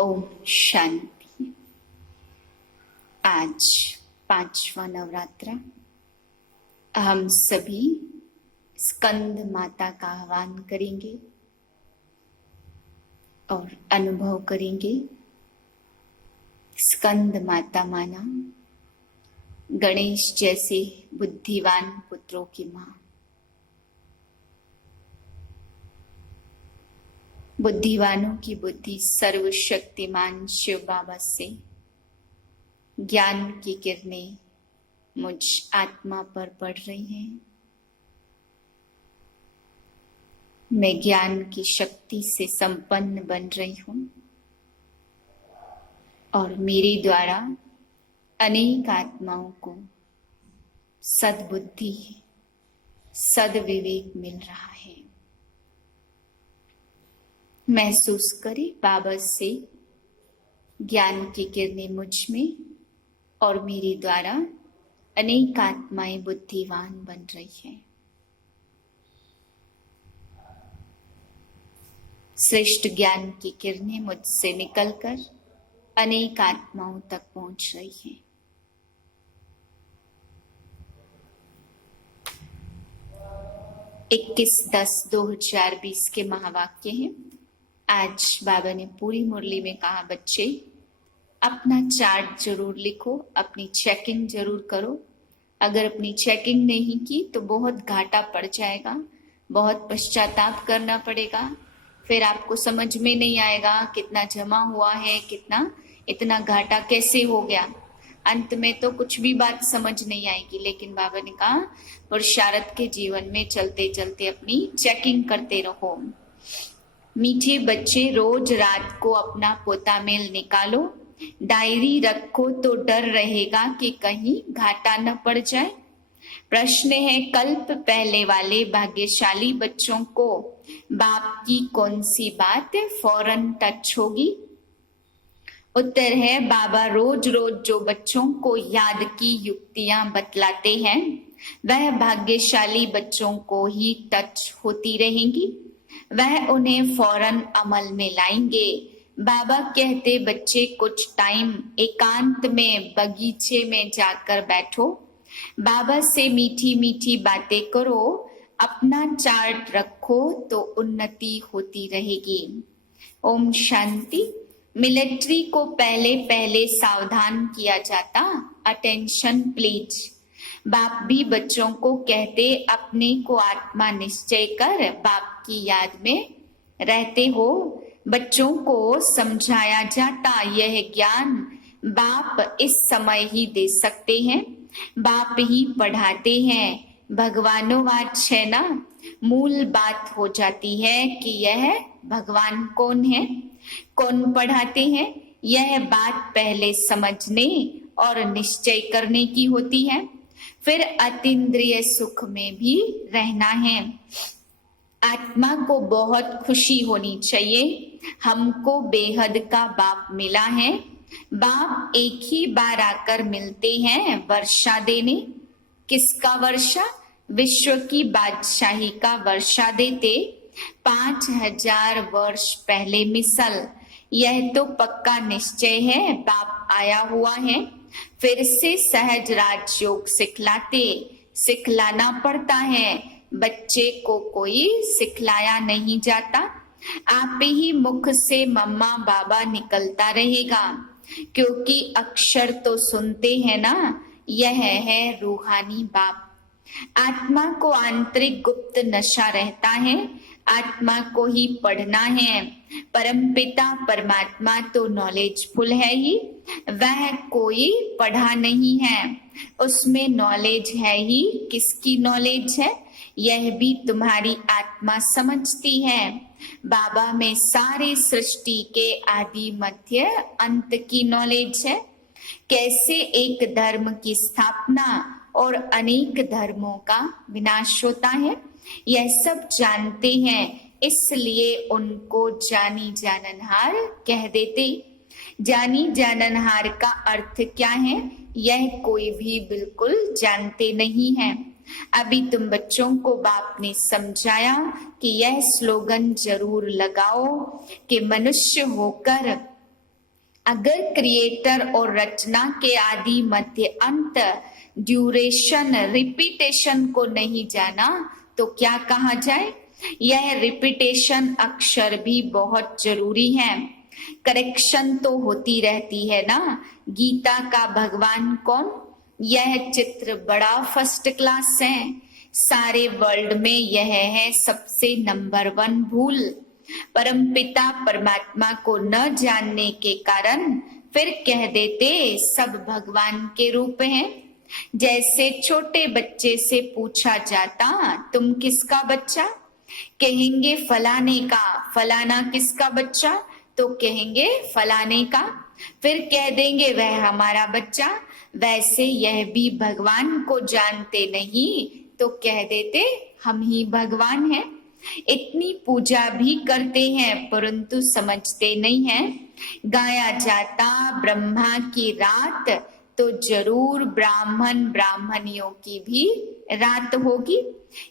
ओम शांति। आज 5वां नवरात्रा। हम सभी स्कंद माता का आह्वान करेंगे और अनुभव करेंगे। स्कंद माता माना गणेश जैसे बुद्धिवान पुत्रों की माँ। बुद्धिवानों की बुद्धि सर्वशक्तिमान शिव बाबा से ज्ञान की किरणें मुझ आत्मा पर पड़ रही हैं। मैं ज्ञान की शक्ति से संपन्न बन रही हूं और मेरे द्वारा अनेक आत्माओं को सद्बुद्धि, सद्विवेक मिल रहा है। महसूस करें बाबा से ज्ञान की किरणें मुझ में और मेरे द्वारा अनेक आत्माएं बुद्धिवान बन रही हैं। श्रेष्ठ ज्ञान की किरणें मुझसे निकलकर अनेक आत्माओं तक पहुंच रही हैं। इक्कीस 10-2020 के महावाक्य हैं। आज बाबा ने पूरी मुरली में कहा, बच्चे अपना चार्ट जरूर लिखो, अपनी चेकिंग जरूर करो। अगर अपनी चेकिंग नहीं की तो बहुत घाटा पड़ जाएगा, बहुत पश्चाताप करना पड़ेगा। फिर आपको समझ में नहीं आएगा कितना जमा हुआ है, कितना इतना घाटा कैसे हो गया। अंत में तो कुछ भी बात समझ नहीं आएगी। लेकिन बाबा ने कहा पुरुषार्थ के जीवन में चलते चलते अपनी चेकिंग करते रहो। मीठे बच्चे रोज रात को अपना पोता मेल निकालो, डायरी रखो तो डर रहेगा कि कहीं घाटा न पड़ जाए। प्रश्न है, कल्प पहले वाले भाग्यशाली बच्चों को बाप की कौन सी बात फौरन टच होगी? उत्तर है, बाबा रोज रोज जो बच्चों को याद की युक्तियां बतलाते हैं वह भाग्यशाली बच्चों को ही टच होती रहेंगी। वह उन्हें फौरन अमल में लाएंगे। बाबा कहते, बच्चे कुछ टाइम एकांत में बगीचे में जाकर बैठो, बाबा से मीठी मीठी बातें करो, अपना चार्ट रखो तो उन्नति होती रहेगी। ओम शांति। मिलिट्री को पहले पहले सावधान किया जाता। Attention please. बाप भी बच्चों को कहते, अपने को आत्मा निश्चय कर बाप की याद में रहते हो। बच्चों को समझाया जाता, यह ज्ञान बाप इस समय ही दे सकते हैं, बाप ही पढ़ाते हैं। भगवानोवाद है ना, मूल बात हो जाती है कि यह भगवान कौन है, कौन पढ़ाते हैं। यह बात पहले समझने और निश्चय करने की होती है, फिर अतीन्द्रिय सुख में भी रहना है। आत्मा को बहुत खुशी होनी चाहिए, हमको बेहद का बाप मिला है। बाप एक ही बार आकर मिलते हैं वर्षा देने। किसका वर्षा? विश्व की बादशाही का वर्षा देते 5000 वर्ष पहले मिसल। यह तो पक्का निश्चय है, बाप आया हुआ है। फिर से सहज राजयोग सिखलाना पड़ता है। बच्चे को कोई सिखलाया नहीं जाता, आप ही मुख से मम्मा बाबा निकलता रहेगा, क्योंकि अक्षर तो सुनते हैं ना। यह है रूहानी बाप। आत्मा को आंतरिक गुप्त नशा रहता है, आत्मा को ही पढ़ना है। परमपिता परमात्मा तो नॉलेजफुल है ही, वह कोई पढ़ा नहीं है, उसमें नॉलेज है ही। किसकी नॉलेज है? यह भी तुम्हारी आत्मा समझती है। बाबा में सारे सृष्टि के आदि मध्य अंत की नॉलेज है। कैसे एक धर्म की स्थापना और अनेक धर्मों का विनाश होता है, यह सब जानते हैं। इसलिए उनको जानी जाननहार कह देते। जानी जाननहार का अर्थ क्या है, यह कोई भी बिल्कुल जानते नहीं है। अभी तुम बच्चों को बाप ने समझाया कि यह स्लोगन जरूर लगाओ कि मनुष्य होकर अगर क्रिएटर और रचना के आदि मध्य अंत ड्यूरेशन रिपीटेशन को नहीं जाना तो क्या कहा जाए। यह रिपीटेशन अक्षर भी बहुत जरूरी है। करेक्शन तो होती रहती है ना। गीता का भगवान कौन। यह चित्र बड़ा फर्स्ट क्लास है। सारे वर्ल्ड में यह है सबसे नंबर 1 भूल। परमपिता परमात्मा को न जानने के कारण फिर कह देते सब भगवान के रूप हैं। जैसे छोटे बच्चे से पूछा जाता तुम किसका बच्चा, कहेंगे फलाने का। फलाना किसका बच्चा, तो कहेंगे फलाने का। फिर कह देंगे वह हमारा बच्चा। वैसे यह भी भगवान को जानते नहीं तो कह देते हम ही भगवान हैं। इतनी पूजा भी करते हैं परंतु समझते नहीं हैं। गाया जाता ब्रह्मा की रात तो जरूर ब्राह्मण ब्राह्मणियों की भी रात होगी।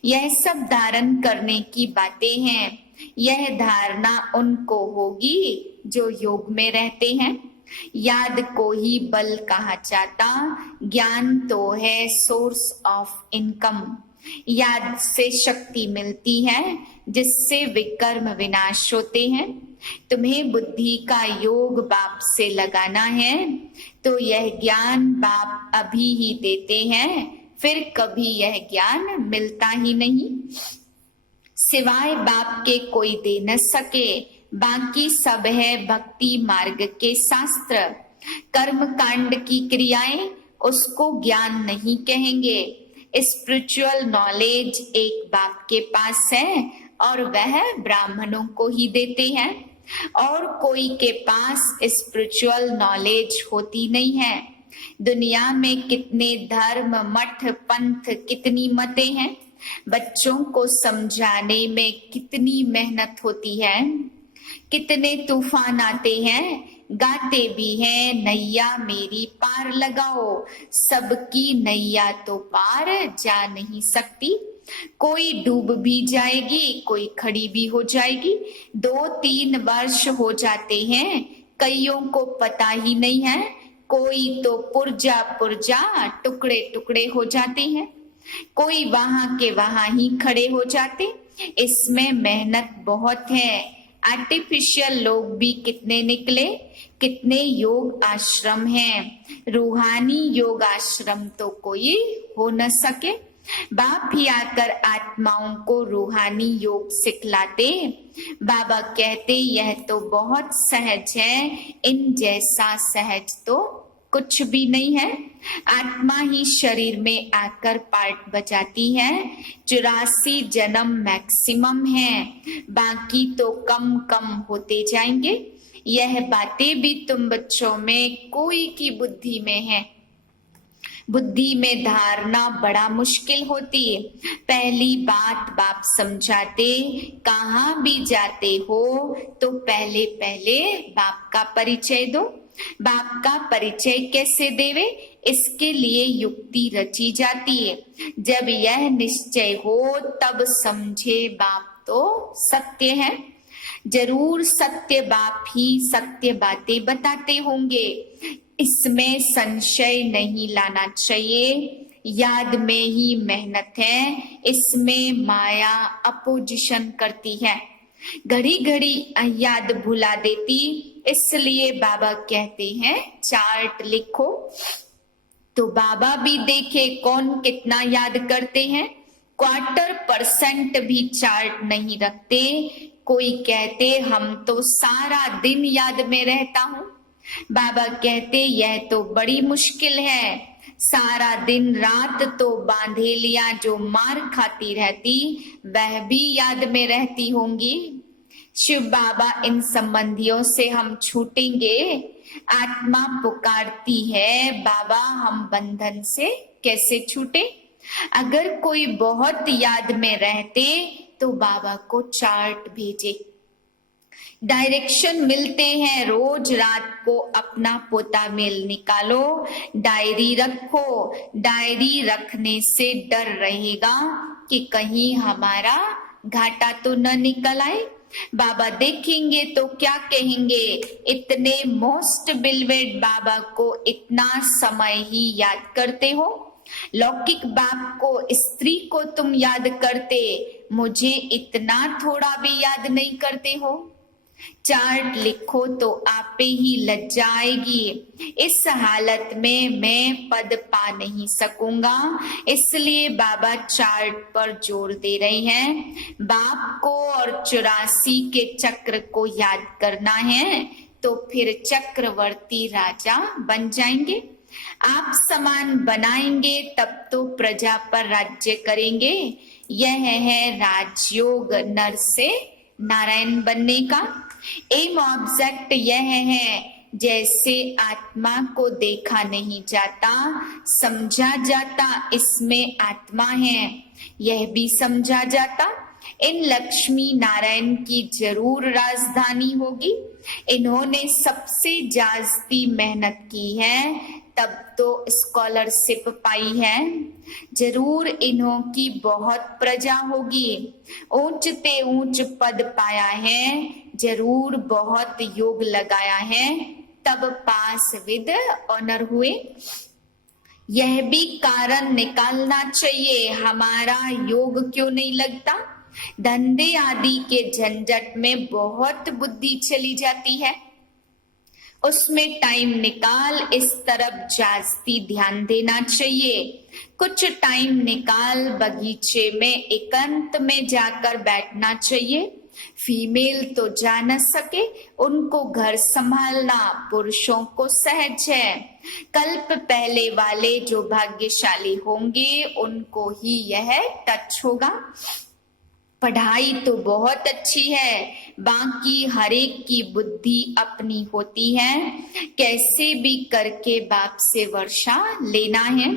यह सब धारण करने की बातें हैं। यह धारणा उनको होगी जो योग में रहते हैं। याद को ही बल कहा जाता। ज्ञान तो है सोर्स ऑफ इनकम। याद से शक्ति मिलती है जिससे विकर्म विनाश होते हैं। तुम्हें बुद्धि का योग बाप से लगाना है तो यह ज्ञान बाप अभी ही देते हैं, फिर कभी यह ज्ञान मिलता ही नहीं। सिवाय बाप के कोई दे न सके। बाकी सब है भक्ति मार्ग के शास्त्र। कर्म कांड की क्रियाएं उसको ज्ञान नहीं कहेंगे। स्पिरिचुअल नॉलेज एक बाप के पास है और वह ब्राह्मणों को ही देते हैं। और कोई के पास स्पिरिचुअल नॉलेज होती नहीं है। दुनिया में कितने धर्म मठ पंथ कितनी मतें हैं। बच्चों को समझाने में कितनी मेहनत होती है। कितने तूफान आते हैं। गाते भी हैं नैया मेरी पार लगाओ। सबकी नैया तो पार जा नहीं सकती। कोई डूब भी जाएगी कोई खड़ी भी हो जाएगी। 2-3 वर्ष हो जाते हैं कईयों को पता ही नहीं है। कोई तो पुर्जा पुर्जा टुकड़े टुकड़े हो जाते हैं। कोई वहां के वहां ही खड़े हो जाते। इसमें मेहनत बहुत है। आर्टिफिशियल लोग भी कितने निकले। कितने योग आश्रम हैं। रूहानी योग आश्रम तो कोई हो न सके। बाप ही आकर आत्माओं को रूहानी योग सिखलाते। बाबा कहते यह तो बहुत सहज है। इन जैसा सहज तो कुछ भी नहीं है। आत्मा ही शरीर में आकर पार्ट बजाती है। 84 जन्म मैक्सिमम है। बाकी तो कम कम होते जाएंगे। यह बातें भी तुम बच्चों में कोई की बुद्धि में है। बुद्धि में धारणा बड़ा मुश्किल होती है। पहली बात बाप समझाते कहाँ भी जाते हो तो पहले पहले बाप का परिचय दो। बाप का परिचय कैसे देवे इसके लिए युक्ति रची जाती है। जब यह निश्चय हो तब समझे बाप तो सत्य है। जरूर सत्य बाप ही सत्य बातें बताते होंगे। इसमें संशय नहीं लाना चाहिए। याद में ही मेहनत है। इसमें माया अपोजिशन करती है। घड़ी घड़ी याद भुला देती। इसलिए बाबा कहते हैं चार्ट लिखो। तो बाबा भी देखे कौन कितना याद करते हैं। 1/4% भी चार्ट नहीं रखते। कोई कहते हम तो सारा दिन याद में रहता हूँ। बाबा कहते यह तो बड़ी मुश्किल है। सारा दिन रात तो बांधेलियां जो मार खाती रहती वह भी याद में रहती होंगी। शिव बाबा इन संबंधियों से हम छूटेंगे। आत्मा पुकारती है बाबा हम बंधन से कैसे छूटे। अगर कोई बहुत याद में रहते तो बाबा को चार्ट भेजे। डायरेक्शन मिलते हैं। रोज रात को अपना पोता मेल निकालो। डायरी रखो। डायरी रखने से डर रहेगा कि कहीं हमारा घाटा तो न निकल आए। बाबा देखेंगे तो क्या कहेंगे, इतने मोस्ट बिलवेड बाबा को इतना समय ही याद करते हो, लौकिक बाप को, स्त्री को तुम याद करते, मुझे इतना थोड़ा भी याद नहीं करते हो। चार्ट लिखो तो आपे ही लज्जा आएगी। इस हालत में मैं पद पा नहीं सकूंगा, इसलिए बाबा चार्ट पर जोर दे रहे हैं। बाप को और 84 के चक्र को याद करना है तो फिर चक्रवर्ती राजा बन जाएंगे। आप समान बनाएंगे तब तो प्रजा पर राज्य करेंगे। यह है राजयोग, नर से नारायण बनने का। एम ऑब्जेक्ट यह है, जैसे आत्मा को देखा नहीं जाता, समझा जाता इसमें आत्मा है, यह भी समझा जाता। इन लक्ष्मी नारायण की जरूर राजधानी होगी। इन्होंने सबसे जास्ती मेहनत की है, तब तो स्कॉलरशिप पाई है। जरूर इन्हों की बहुत प्रजा होगी। ऊंचते ऊंच पद पाया है, जरूर बहुत योग लगाया है, तब पास विद ऑनर हुए। यह भी कारण निकालना चाहिए, हमारा योग क्यों नहीं लगता। धंधे आदि के झंझट में बहुत बुद्धि चली जाती है, उसमें टाइम निकाल इस तरफ जास्ती ध्यान देना चाहिए। कुछ टाइम निकाल बगीचे में एकांत में जाकर बैठना चाहिए। फीमेल तो जा न सके, उनको घर संभालना पुरुषों को सहज है। कल्प पहले वाले जो भाग्यशाली होंगे उनको ही यह टच होगा। पढ़ाई तो बहुत अच्छी है, बाकी हरेक की बुद्धि अपनी होती है, कैसे भी करके बाप से वर्षा लेना है।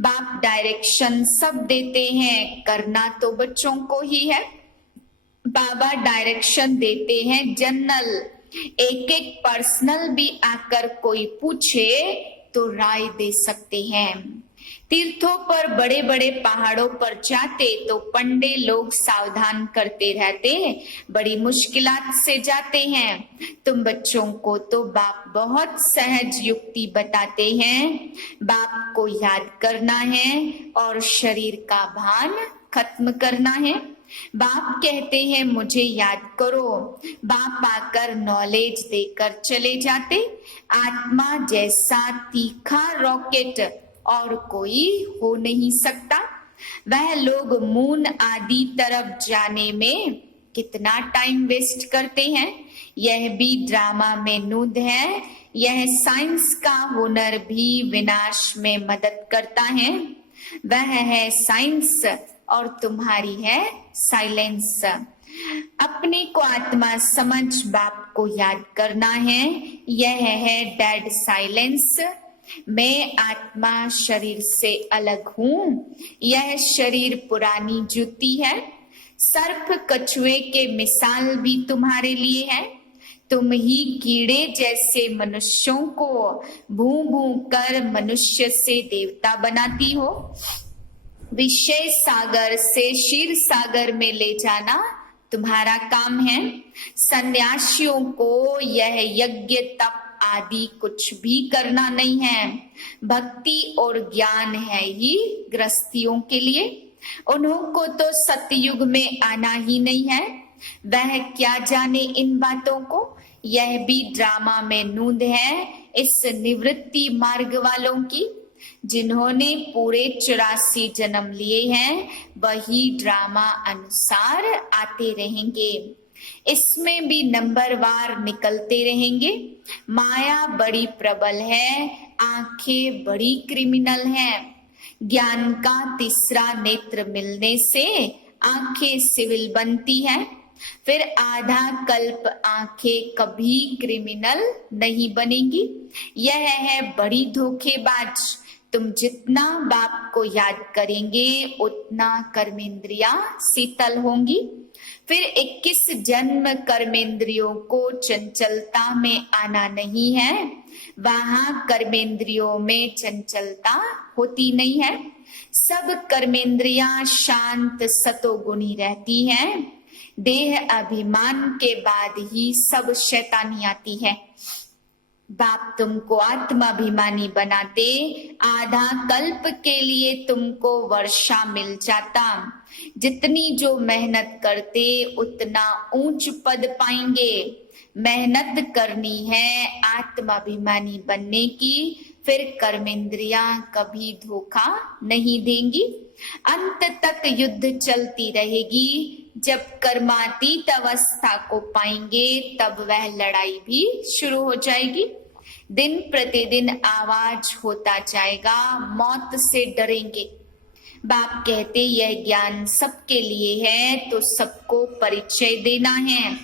बाप डायरेक्शन सब देते हैं, करना तो बच्चों को ही है। बाबा डायरेक्शन देते हैं जनरल, एक एक पर्सनल भी आकर कोई पूछे तो राय दे सकते हैं। तीर्थों पर, बड़े बड़े पहाड़ों पर जाते तो पंडे लोग सावधान करते रहते, बड़ी मुश्किलात से जाते हैं। तुम बच्चों को तो बाप बहुत सहज युक्ति बताते हैं। बाप को याद करना है और शरीर का भान खत्म करना है। बाप कहते हैं मुझे याद करो, बाप आकर नॉलेज देकर चले जाते। आत्मा जैसा तीखा रॉकेट और कोई हो नहीं सकता। वह लोग मून आदि तरफ जाने में कितना टाइम वेस्ट करते हैं, यह भी ड्रामा में नूद है। यह साइंस का हुनर भी विनाश में मदद करता है। वह है साइंस और तुम्हारी है साइलेंस। अपने को आत्मा समझ बाप को याद करना है, यह है डेड साइलेंस। मैं आत्मा शरीर से अलग हूँ, यह शरीर पुरानी जूती है। सर्प कछुए के मिसाल भी तुम्हारे लिए है। तुम ही कीड़े जैसे मनुष्यों को भू भू कर मनुष्य से देवता बनाती हो। विषय सागर से क्षीर सागर में ले जाना तुम्हारा काम है। सन्यासियों को यह यज्ञ तप आदि कुछ भी करना नहीं है, भक्ति और ज्ञान है ही गृहस्थियों के लिए। उन्हों को तो सतयुग में आना ही नहीं है, वह क्या जाने इन बातों को। यह भी ड्रामा में नूंद है इस निवृत्ति मार्ग वालों की, जिन्होंने पूरे 84 जन्म लिए हैं, वही ड्रामा अनुसार आते रहेंगे। इसमें भी नंबरवार निकलते रहेंगे। माया बड़ी प्रबल है, आंखें बड़ी क्रिमिनल हैं। ज्ञान का तीसरा नेत्र मिलने से आंखें सिविल बनती हैं, फिर आधा कल्प आंखें कभी क्रिमिनल नहीं बनेंगी। यह है बड़ी धोखेबाज। तुम जितना बाप को याद करेंगे उतना कर्मेंद्रियां शीतल होंगी। फिर 21 जन्म कर्मेंद्रियों को चंचलता में आना नहीं है, वहां कर्मेंद्रियों में चंचलता होती नहीं है। सब कर्मेंद्रियां शांत सतोगुणी रहती हैं। देह अभिमान के बाद ही सब शैतानी आती है। बाप तुमको आत्माभिमानी बनाते, आधा कल्प के लिए तुमको वर्षा मिल जाता। जितनी जो मेहनत करते उतना ऊंच पद पाएंगे। मेहनत करनी है आत्माभिमानी बनने की, फिर कर्मेंद्रियां कभी धोखा नहीं देंगी। अंत तक युद्ध चलती रहेगी। जब कर्मातीत अवस्था को पाएंगे तब वह लड़ाई भी शुरू हो जाएगी। दिन प्रतिदिन आवाज होता जाएगा, मौत से डरेंगे। बाप कहते यह ज्ञान सबके लिए है तो सबको परिचय देना है।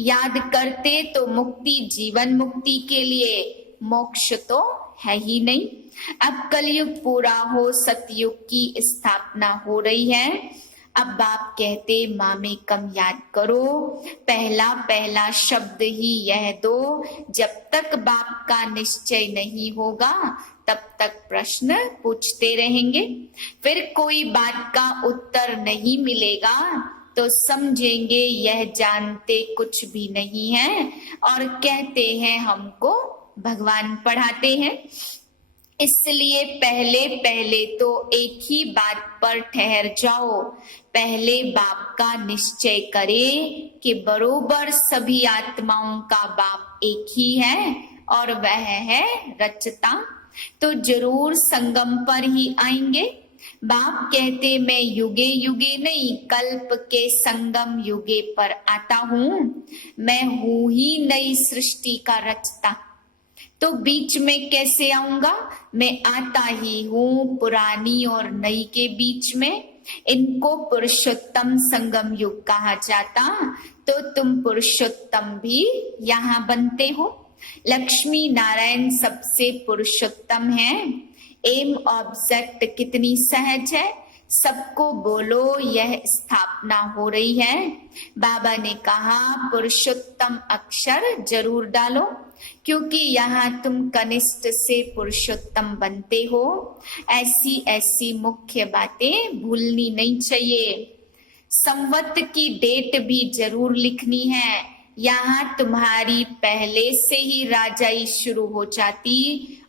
याद करते तो मुक्ति जीवन मुक्ति के लिए, मोक्ष तो है ही नहीं। अब कलयुग पूरा हो, सतयुग की स्थापना हो रही है। अब बाप कहते माँ में कम याद करो, पहला पहला शब्द ही यह दो। जब तक बाप का निश्चय नहीं होगा तब तक प्रश्न पूछते रहेंगे। फिर कोई बात का उत्तर नहीं मिलेगा तो समझेंगे यह जानते कुछ भी नहीं है और कहते हैं हमको भगवान पढ़ाते हैं। इसलिए पहले पहले तो एक ही बात पर ठहर जाओ। पहले बाप का निश्चय करें कि बरोबर सभी आत्माओं का बाप एक ही है और वह है रचता, तो जरूर संगम पर ही आएंगे। बाप कहते मैं युगे युगे नहीं, कल्प के संगम युगे पर आता हूँ। मैं हूं ही नई सृष्टि का रचता, तो बीच में कैसे आऊंगा? मैं आता ही हूँ पुरानी और नई के बीच में। इनको पुरुषोत्तम संगम युग कहा जाता, तो तुम पुरुषोत्तम भी यहाँ बनते हो। लक्ष्मी नारायण सबसे पुरुषोत्तम है। एम ऑब्जेक्ट कितनी सहज है, सबको बोलो यह स्थापना हो रही है। बाबा ने कहा पुरुषोत्तम अक्षर जरूर डालो, क्योंकि यहाँ तुम कनिष्ठ से पुरुषोत्तम बनते हो। ऐसी ऐसी मुख्य बातें भूलनी नहीं चाहिए। संवत की डेट भी जरूर लिखनी है। यहाँ तुम्हारी पहले से ही राजाई शुरू हो जाती,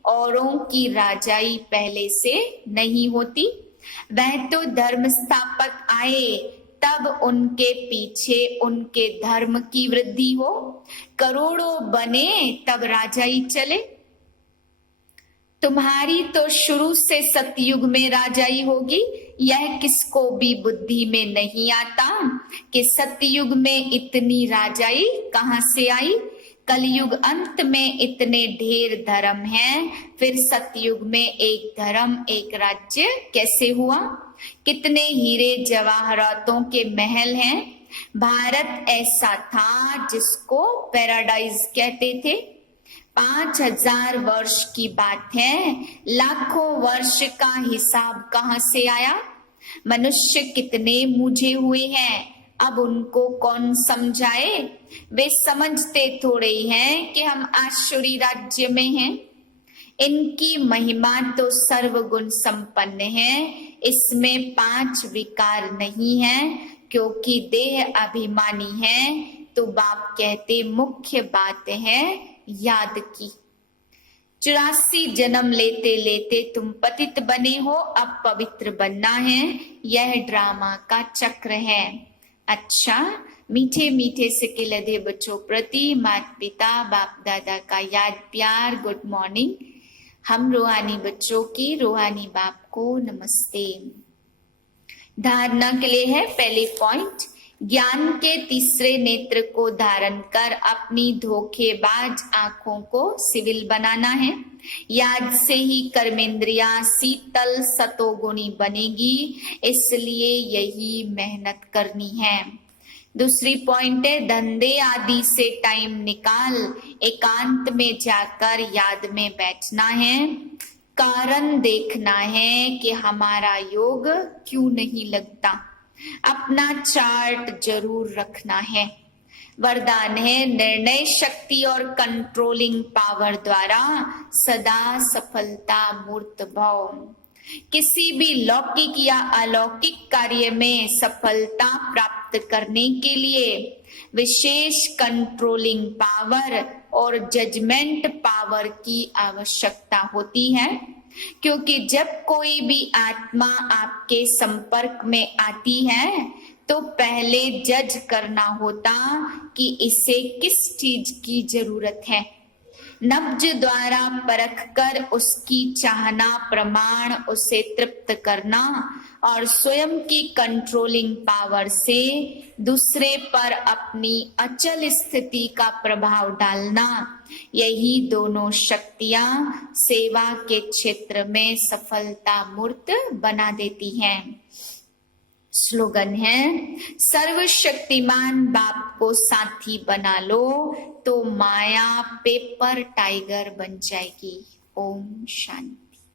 औरों की राजाई पहले से नहीं होती। वह तो धर्म स्थापक आए तब उनके पीछे उनके धर्म की वृद्धि हो। करोड़ों बने तब राजाई चले। तुम्हारी तो शुरू से सतयुग में राजाई होगी। यह किसको भी बुद्धि में नहीं आता कि सतयुग में इतनी राजाई कहां से आई। कलयुग अंत में इतने ढेर धर्म हैं, फिर सतयुग में एक धर्म एक राज्य कैसे हुआ। कितने हीरे जवाहरातों के महल हैं। भारत ऐसा था जिसको पैराडाइज कहते थे। 5000 वर्ष की बात है, लाखों वर्ष का हिसाब कहां से आया। मनुष्य कितने मुझे हुए हैं, अब उनको कौन समझाए। वे समझते थोड़े ही हैं कि हम आसुरी राज्य में हैं। इनकी महिमा तो सर्वगुण संपन्न है, इसमें 5 विकार नहीं है, क्योंकि देह अभिमानी है। तो बाप कहते मुख्य बात है याद की। 84 जन्म लेते लेते तुम पतित बने हो, अब पवित्र बनना है। यह ड्रामा का चक्र है। अच्छा, मीठे मीठे से लधे बच्चों प्रति माता पिता बाप दादा का याद प्यार, गुड मॉर्निंग। हम रूहानी बच्चों की रूहानी बाप को नमस्ते। धारणा के लिए है पहले पॉइंट, ज्ञान के तीसरे नेत्र को धारण कर अपनी धोखेबाज आंखों को सिविल बनाना है। याद से ही कर्मेंद्रिया शीतल सतोगुणी बनेगी, इसलिए यही मेहनत करनी है। दूसरी पॉइंट है धंधे आदि से टाइम निकाल एकांत में जाकर याद में बैठना है। कारण देखना है कि हमारा योग क्यों नहीं लगता। अपना चार्ट जरूर रखना है। वरदान है निर्णय शक्ति और कंट्रोलिंग पावर द्वारा सदा सफलता मूर्त भाव। किसी भी लौकिक या अलौकिक कार्य में सफलता प्राप्त करने के लिए विशेष कंट्रोलिंग पावर और जजमेंट पावर की आवश्यकता होती है, क्योंकि जब कोई भी आत्मा आपके संपर्क में आती है तो पहले जज करना होता कि इसे किस चीज की जरूरत है। नब्ज द्वारा परख कर उसकी चाहना प्रमाण उसे तृप्त करना और स्वयं की कंट्रोलिंग पावर से दूसरे पर अपनी अचल स्थिति का प्रभाव डालना, यही दोनों शक्तियां सेवा के क्षेत्र में सफलता मूर्त बना देती हैं। स्लोगन है, सर्वशक्तिमान बाप को साथी बना लो तो माया पेपर टाइगर बन जाएगी। ओम शांति।